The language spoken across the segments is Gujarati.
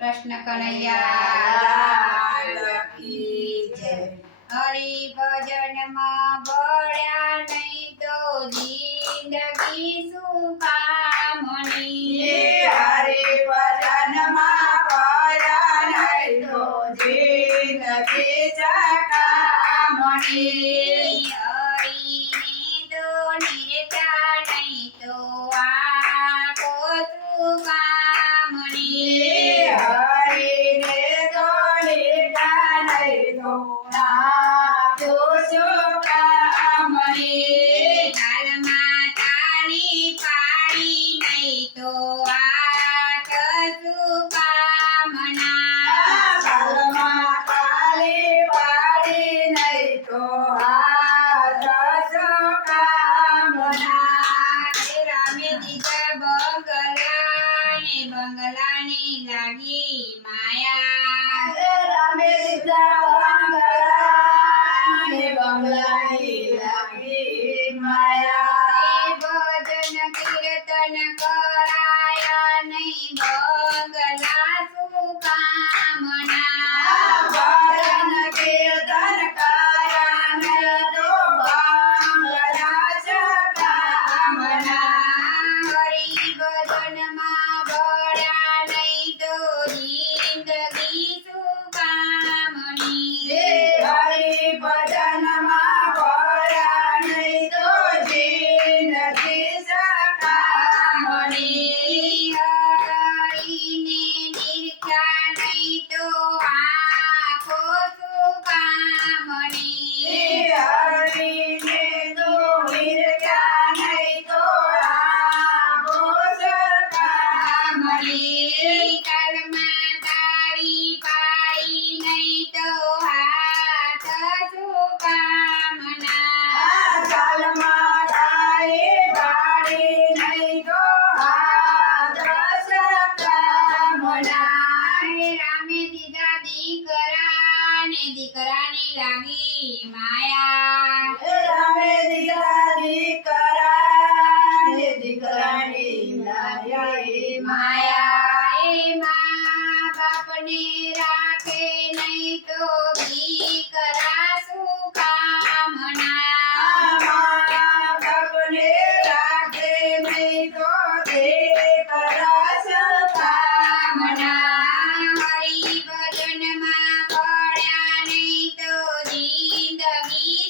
કૃષ્ણ કનૈયા કી જય। હરિ ભજનમાં ભળ્યા નહીં તો જિંદગી શું કામની। હરિ ભજનમાં ભળ્યા નહીં તો જિંદગી ચકામણી। હરિને તો નિરતા નહીં તો આંખો શું કામની। હરિને તો લીધા નહીં તો નાથો શું કામણી। તાલમાં તાળી પાડી નહીં તો આઠ શું કામના। તાલમાં તાળી પાડી નહીં તો હાથ શું કામના। રામે દીધા બંગલાને બંગલાની લાગી માયા। રામે દીધા બંગલાને બંગલાની લાગી માયા। એ ભજન કીર્તન કરાયા નહીં બંગલા શું કામના। ભજન કીર્તન કર્યા નહીં તો બંગલા શું કામના। હરિ ભજનમાં ભળ્યા નહીં તો જિંદગી શું કામની। હરિ ભજનમાં ભળ્યા નહીં તો જિંદગી સકામણી। હરિને નિરખ્યા નહીં તો આંખો શું કામની। હરિને તો નિરખ્યા નહીં તો આંખો સકામણી। તાલમાં તાળી પાડી નહીં તો હાથ શું કામના। તાલમાં તાળી પાડી નહીં તો હાથ સકામણા। રામે દીધા દીકરાને દીકરાની લાગી માયા। રામે દીધા દીકરાને દીકરાની લાગી માયા। એ મા બાપને રાખે નહીં તો દીકરા શું કામના। બાપને રાખે નહીં તો દીકરા શું કામના। હરિ ભજનમાં ભળ્યા નહીં તો જિંદગી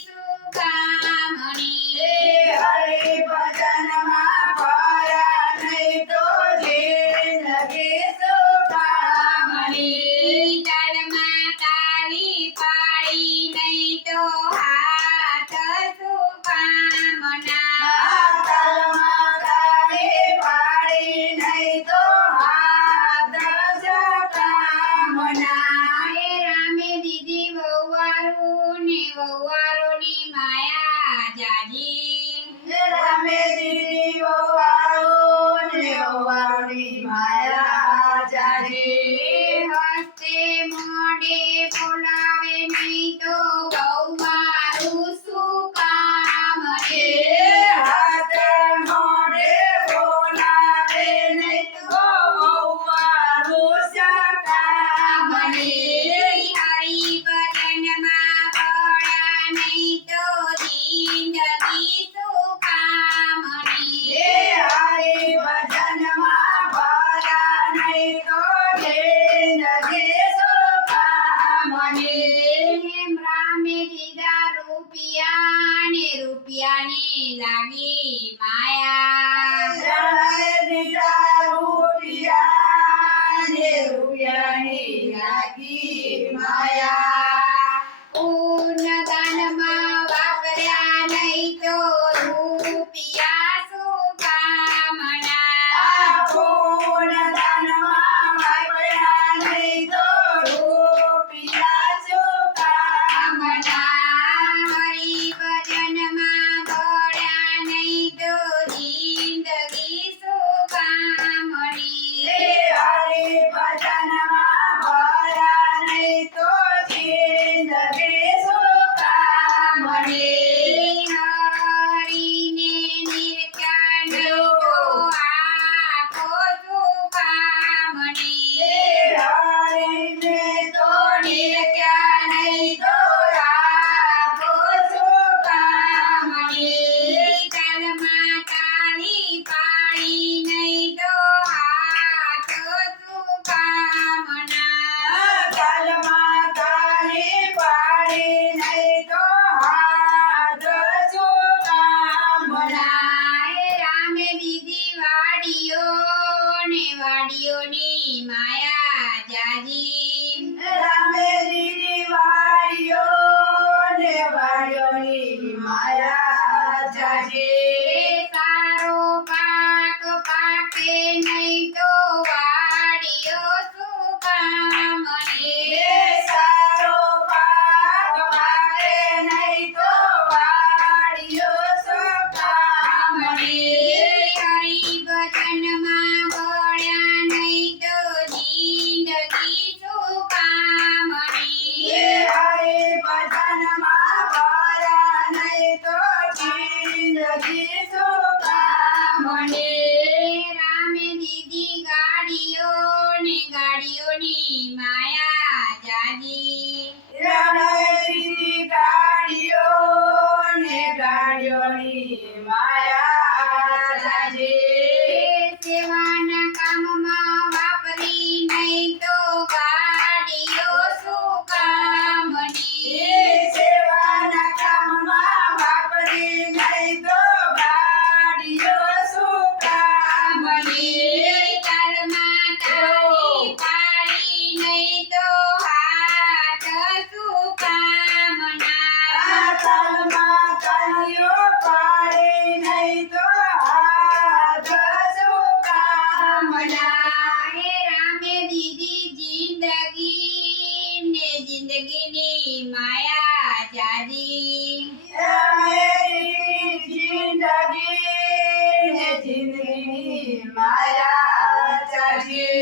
વાડીઓની માયા જાજી રામે દીધી વાડીઓ ને વાડીઓની માયા જાજી સારો પાક પાકે નહીં તો વાડીઓ શું કામની સારો પાક પાકે નહીં તો વાડીઓ શું કામની હરિભજનમાં બળ્યા નહીં તો જિંદગી શું કામની હરે ભજનમાં ભરા નહીં તો જિંદગી શું કામની રામે દીધી ગાડીઓ ને ગાડીઓની માયા જાજી રણજીની ગાડીઓ ને ગાડીઓની માયા જાજી સેવાના કામમાં વાપરી નહીં તો ગાડીઓ શું કામની સેવાના કામમાં વાપરી નહીં તો ગાડીઓ શું કામની તાલમાં તાળી પાડી નહીં તો હાથ શું કામના તાલમાં તાળીઓ પાડી નહીં તો હાથ શું કામના હે રામે દીધી જિંદગી ને જિંદગીની માયા જાજી મેરી જિંદગી ને જિંદગીની માયા જાજી